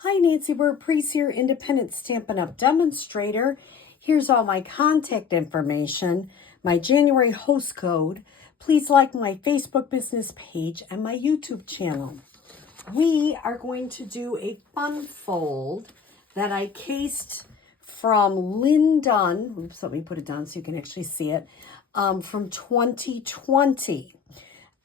Hi, Nancy Burt-Preece here, independent Stampin' Up! Demonstrator. Here's all my contact information, my January host code. Please like my Facebook business page and my YouTube channel. We are going to do a fun fold that I cased from Lynn Dunn. Oops, let me put it down so you can actually see it. From 2020.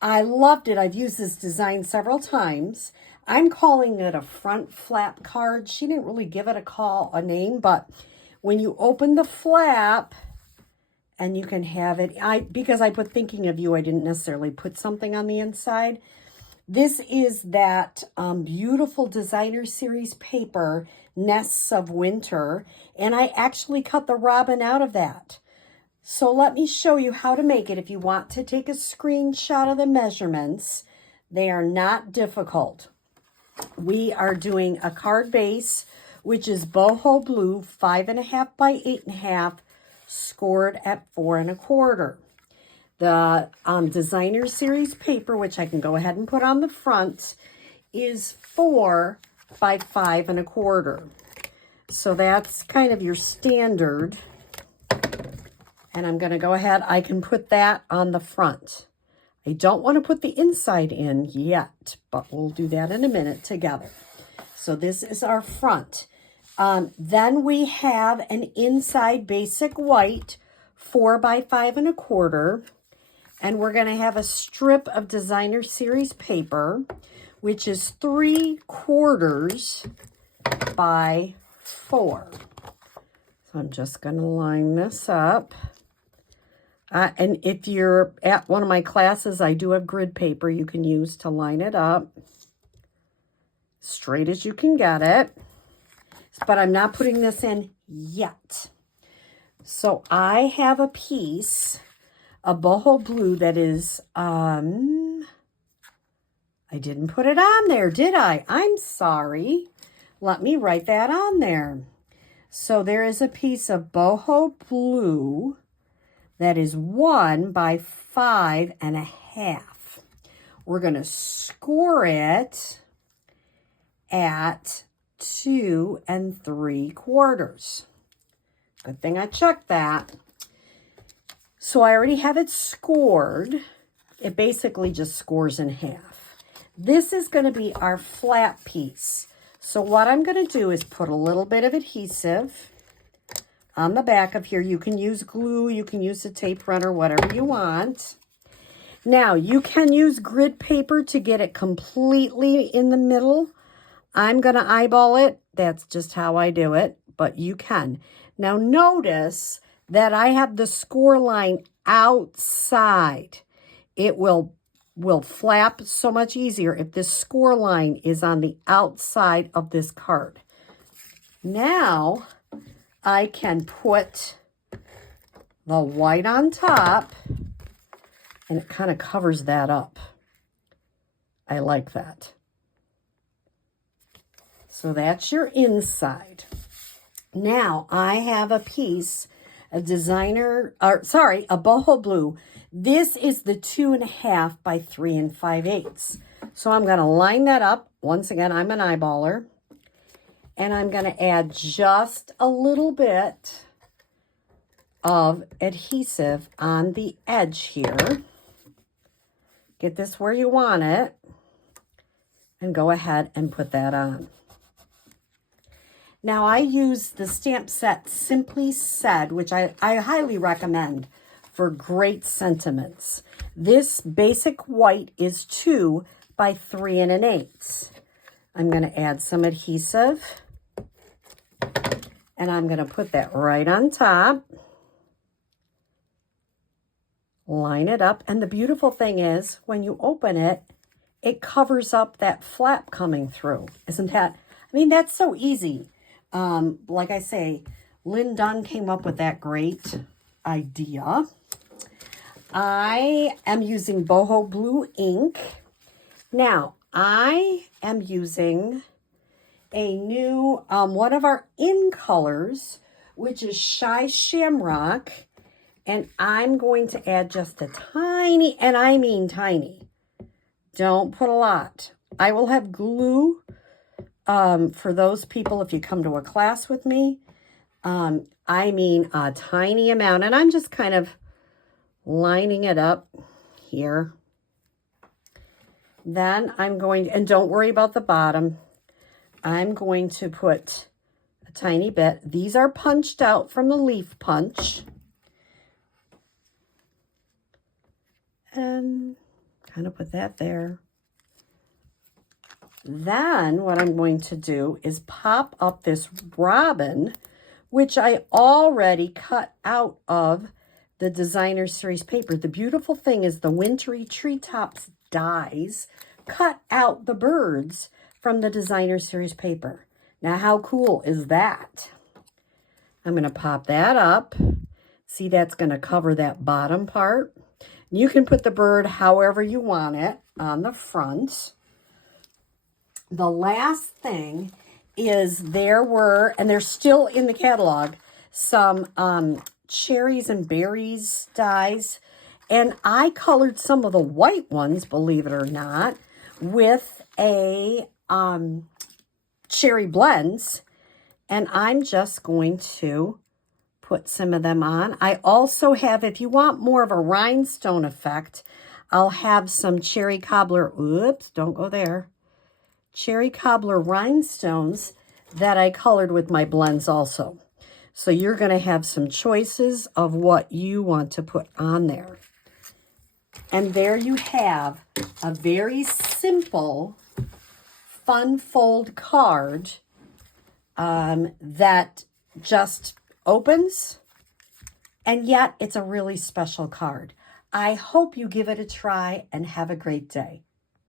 I loved it. I've used this design several times. I'm calling it a front flap card. She didn't really give it a name, but when you open the flap and you can have it, because I put thinking of you, I didn't necessarily put something on the inside. This is that beautiful designer series paper, Nests of Winter, and I actually cut the robin out of that. So let me show you how to make it. If you want to take a screenshot of the measurements, they are not difficult. We are doing a card base, which is boho blue, 5.5 by 8.5, scored at 4 1/4. The designer series paper, which I can go ahead and put on the front, is 4 by 5 1/4. So that's kind of your standard. And I'm going to go ahead, I can put that on the front. I don't want to put the inside in yet, but we'll do that in a minute together. So this is our front. Then we have an inside basic white, 4 by 5 1/4. And we're going to have a strip of designer series paper, which is 3/4 by 4. So I'm just going to line this up. And if you're at one of my classes, I do have grid paper you can use to line it up. Straight as you can get it. But I'm not putting this in yet. So I have a piece of boho blue that is, I didn't put it on there, did I? I'm sorry. Let me write that on there. So there is a piece of boho blue that is 1 by 5 1/2. We're going to score it at 2 3/4. Good thing I checked that. So I already have it scored. It basically just scores in half. This is going to be our flat piece. So what I'm going to do is put a little bit of adhesive on the back of here. You can use glue, you can use a tape runner, whatever you want. Now, you can use grid paper to get it completely in the middle. I'm going to eyeball it. That's just how I do it, but you can. Now, notice that I have the score line outside. It will flap so much easier if the score line is on the outside of this card. Now, I can put the white on top, and it kind of covers that up. I like that. So that's your inside. Now, I have a piece of a boho blue. This is the 2.5 by 3 5/8. So I'm going to line that up. Once again, I'm an eyeballer. And I'm going to add just a little bit of adhesive on the edge here. Get this where you want it. And go ahead and put that on. Now, I use the stamp set Simply Said, which I highly recommend for great sentiments. This basic white is 2 by 3 1/8. I'm going to add some adhesive, and I'm going to put that right on top. Line it up, and the beautiful thing is, when you open it, it covers up that flap coming through. Isn't that, I mean, that's so easy. Like I say, Lynn Dunn came up with that great idea. I am using boho blue ink. Now, I am using a new, one of our in colors, which is Shy Shamrock. And I'm going to add just a tiny, and I mean tiny. Don't put a lot. I will have glue for those people, if you come to a class with me, I mean a tiny amount. And I'm just kind of lining it up here. Then I'm going, and don't worry about the bottom, I'm going to put a tiny bit. These are punched out from the leaf punch. And kind of put that there. Then what I'm going to do is pop up this robin, which I already cut out of the Designer Series paper. The beautiful thing is the Wintry Treetops dies cut out the birds from the Designer Series paper. Now, how cool is that? I'm going to pop that up. See, that's going to cover that bottom part. You can put the bird however you want it on the front. The last thing is there were, and they're still in the catalog, some cherries and berries dies. And I colored some of the white ones, believe it or not, with a cherry blends. And I'm just going to put some of them on. I also have, if you want more of a rhinestone effect, I'll have some cherry cobbler, oops, don't go there, cherry cobbler rhinestones that I colored with my blends also. So you're going to have some choices of what you want to put on there. And there you have a very simple fun fold card that just opens, and yet it's a really special card. I hope you give it a try and have a great day.